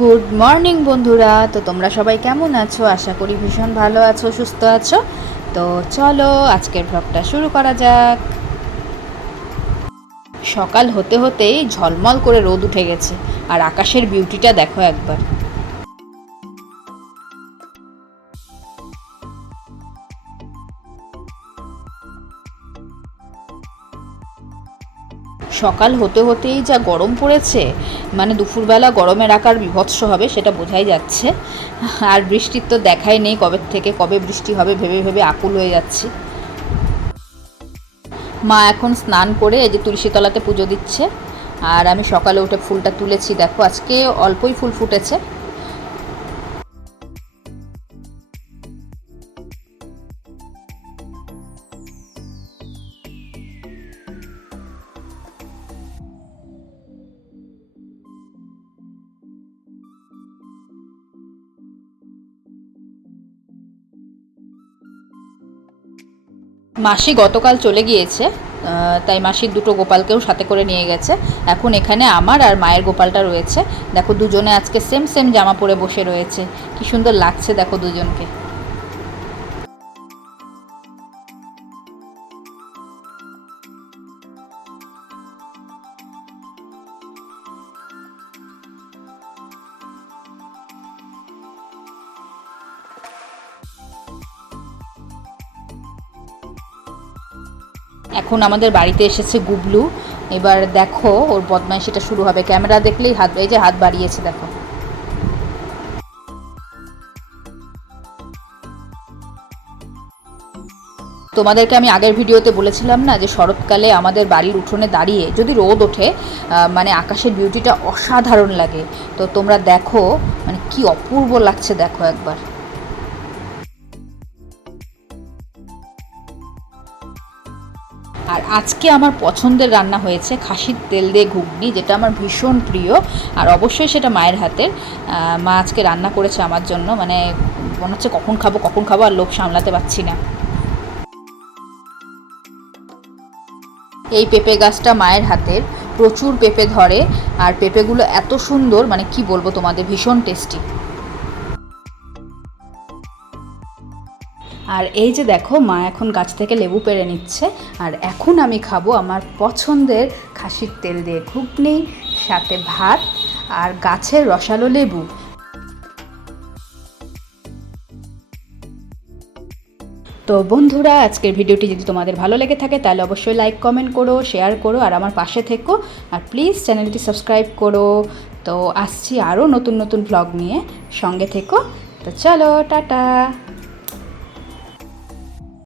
Good morning বন্ধুরা। তো তোমরা সবাই কেমন আছো? আশা করি ভীষণ ভালো আছো, সুস্থ আছো। তো চলো আজকের ব্লগটা শুরু করা যাক। সকাল হতে হতেই ঝলমল করে রোদ উঠে গেছে। আর আকাশের বিউটিটা দেখো একবার। সকাল হতে হতেই যা গরম পড়েছে মানে দুপুরবেলা গরমের আকার বিভৎস হবে সেটা বোঝাই যাচ্ছে। আর বৃষ্টির তো দেখাই নেই কবে থেকে কবে বৃষ্টি হবে ভেবে ভেবে আকুল হয়ে যাচ্ছি। মা এখন স্নান করে এই যে তুলসীতলাতে পুজো দিচ্ছে। আর আমি সকালে উঠে ফুলটা তুলেছি। দেখো আজকে অল্পই ফুল ফুটেছে। মাসি গতকাল চলে গিয়েছে তাই মাসির দুটো গোপালকেও সাথে করে নিয়ে গেছে। এখন এখানে আমার আর মায়ের গোপালটা রয়েছে। দেখো দুজনে আজকে সেম সেম জামা পরে বসে রয়েছে। কি সুন্দর লাগছে দেখো দুজনকে। এখন আমাদের বাড়িতে এসেছে গুবলু। এবার দেখো ওর বদমাইশিটা শুরু হবে। ক্যামেরা দেখলেই হাত, এই যে হাত বাড়িয়েছে, দেখো। তোমাদেরকে আমি আগের ভিডিওতে বলেছিলাম না যে শরৎকালে আমাদের বাড়ির উঠোনে দাঁড়িয়ে যদি রোদ ওঠে মানে আকাশের বিউটিটা অসাধারণ লাগে। তো তোমরা দেখো মানে কি অপূর্ব লাগছে, দেখো একবার। আর আজকে আমার পছন্দের রান্না হয়েছে খাসির তেল দিয়ে ঘুগনি, যেটা আমার ভীষণ প্রিয় আর অবশ্যই সেটা মায়ের হাতের। মা আজকে রান্না করেছে আমার জন্য মানে মনে হচ্ছে কখন খাব কখন খাব আর লোভ সামলাতে পারছি না। এই পেঁপে গাছটা মায়ের হাতের, প্রচুর পেঁপে ধরে আর পেঁপেগুলো এত সুন্দর মানে কি বলব তোমাদের, ভীষণ টেস্টি আর এই যে দেখো, মা এখন গাছ থেকে লেবু পেরে নিচ্ছে। আর এখন আমি খাব আমার পছন্দের খাসির তেল দিয়ে ঘুগনি, সাথে ভাত আর গাছের রসালো লেবু। তো বন্ধুরা, আজকের ভিডিওটি যদি তোমাদের ভালো লেগে থাকে, তাহলে অবশ্যই লাইক কমেন্ট করো শেয়ার করো, আর আমার পাশে থেকো। আর প্লিজ চ্যানেলটি সাবস্ক্রাইব করো। তো আসছি আরও নতুন নতুন ব্লগ নিয়ে সঙ্গে থেকো। তো চলো, টাটা!